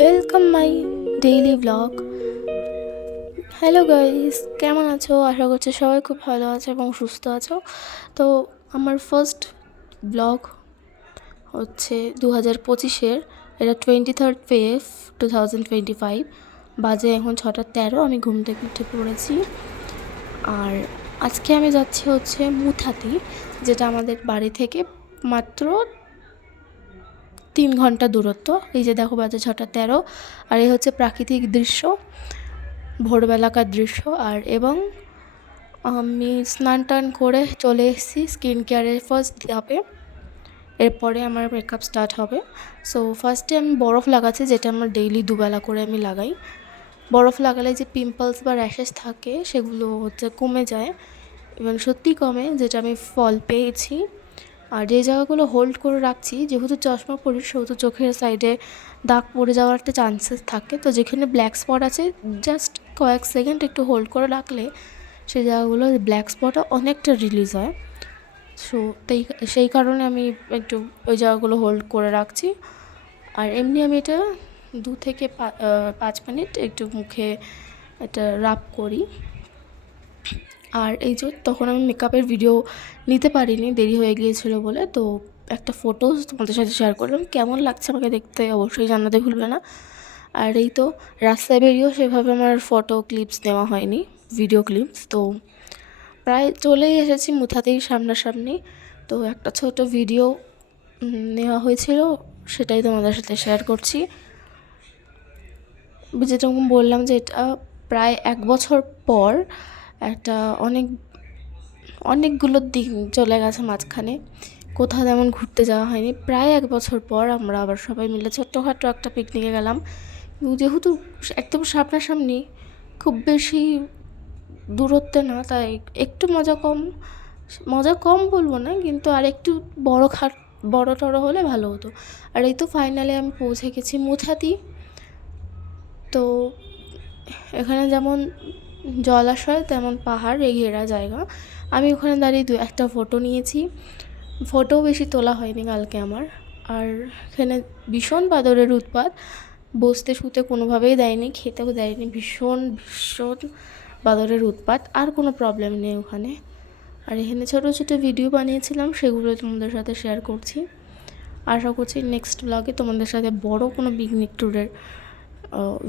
Welcome my daily blog. Hello guys, কেমন আছো? আশা করছি সবাই খুব ভালো আছো এবং সুস্থ আছো। তো আমার ফার্স্ট ব্লগ হচ্ছে 2025-এর, এটা 23rd Feb 2025। বাজে এখন 6:13, আমি ঘুম থেকে উঠে পড়েছি। আর আজকে আমি যাচ্ছি হচ্ছে মুথাতি, যেটা আমাদের বাড়ি থেকে মাত্র 3 ঘন্টা দূরত্ব। এই যে দেখো বাজে 6:13, আর এই হচ্ছে প্রাকৃতিক দৃশ্য, ভোরবেলাকার দৃশ্য। আর এবং আমি স্নান টান করে চলে এসেছি স্কিন কেয়ারের ফার্স্ট ধাপে। এরপরে আমার মেকআপ স্টার্ট হবে। সো ফার্স্টে আমি বরফ লাগাচ্ছি, যেটা আমার ডেইলি দুবেলা করে আমি লাগাই। বরফ লাগালে যে পিম্পলস বা র্যাশেস থাকে সেগুলো হচ্ছে কমে যায় এবং সত্যিই কমে, যেটা আমি ফল পেয়েছি। আর যে জায়গাগুলো হোল্ড করে রাখছি, যেহেতু চশমা পরি সেহেতু চোখের সাইডে দাগ পড়ে যাওয়ার একটা চান্সেস থাকে। তো যেখানে ব্ল্যাক স্পট আছে, জাস্ট কয়েক সেকেন্ড একটু হোল্ড করে রাখলে সেই জায়গাগুলো ব্ল্যাক স্পটও অনেকটা রিলিজ হয়। সো সেই কারণে আমি একটু ওই জায়গাগুলো হোল্ড করে রাখছি। আর এমনি আমি এটা 2 থেকে 5 মিনিট একটু মুখে এটা রাব করি। আর এই যে তখন আমি মেকআপের ভিডিও নিতে পারিনি, দেরি হয়ে গিয়েছিল বলে। তো একটা ফটো তোমাদের সাথে শেয়ার করলাম। কেমন লাগছে আমাকে দেখতে অবশ্যই জানাতে ভুলবে না। আর এই তো রাস্তায় বেরিয়েও সেভাবে আমার ফটো ক্লিপস নেওয়া হয়নি, ভিডিও ক্লিপস। তো প্রায় চলেই এসেছি মুথাতেই সামনাসামনি। তো একটা ছোট ভিডিও নেওয়া হয়েছিল, সেটাই তোমাদের সাথে শেয়ার করছি। যেরকম বললাম যে এটা প্রায় 1 বছর পর একটা অনেকগুলো দিন চলে গেছে মাঝখানে, কোথাও তেমন ঘুরতে যাওয়া হয়নি। প্রায় 1 বছর পর আমরা আবার সবাই মিলে ছোট্টখাটো একটা পিকনিকে গেলাম। যেহেতু একদম সামনাসামনি, খুব বেশি দূরত্বে না, তাই একটু মজা কম বলবো না, কিন্তু আর একটু বড় টড়ো হলে ভালো হতো। আর এই তো ফাইনালি আমি পৌঁছে গেছি মুথাতি। তো এখানে যেমন জলাশয় তেমন পাহাড় এই ঘেরা জায়গা। আমি ওখানে দাঁড়িয়ে একটা ফটো নিয়েছি। ফটো বেশি তোলা হয়নি কালকে আমার। আর এখানে ভীষণ বাদরের উৎপাত, বসতে শুতে কোনোভাবেই দেয়নি, খেতেও দেয়নি, ভীষণ ভীষণ বাদরের উৎপাত। আর কোনো প্রবলেম নেই ওখানে। আর এখানে ছোটো ছোটো ভিডিও বানিয়েছিলাম, সেগুলো তোমাদের সাথে শেয়ার করছি। আশা করছি নেক্সট ব্লগে তোমাদের সাথে বড় কোনো পিকনিক ট্যুরের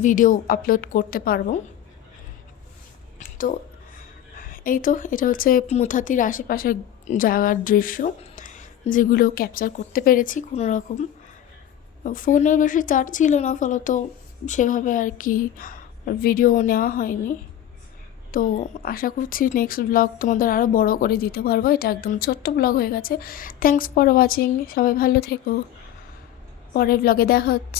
ভিডিও আপলোড করতে পারবো। তো এই তো এটা হচ্ছে মুথাতির আশেপাশের জায়গার দৃশ্য, যেগুলো ক্যাপচার করতে পেরেছি কোনো রকম। ফোনের বেশি চার্জ ছিল না, ফলত সেভাবে আর কি ভিডিও নেওয়া হয়নি। তো আশা করছি নেক্সট ব্লগ তোমাদের আরও বড় করে দিতে পারবো। এটা একদম ছোট্ট ব্লগ হয়ে গেছে। থ্যাঙ্কস ফর ওয়াচিং, সবাই ভালো থেকো। পরের ব্লগে দেখা হচ্ছে।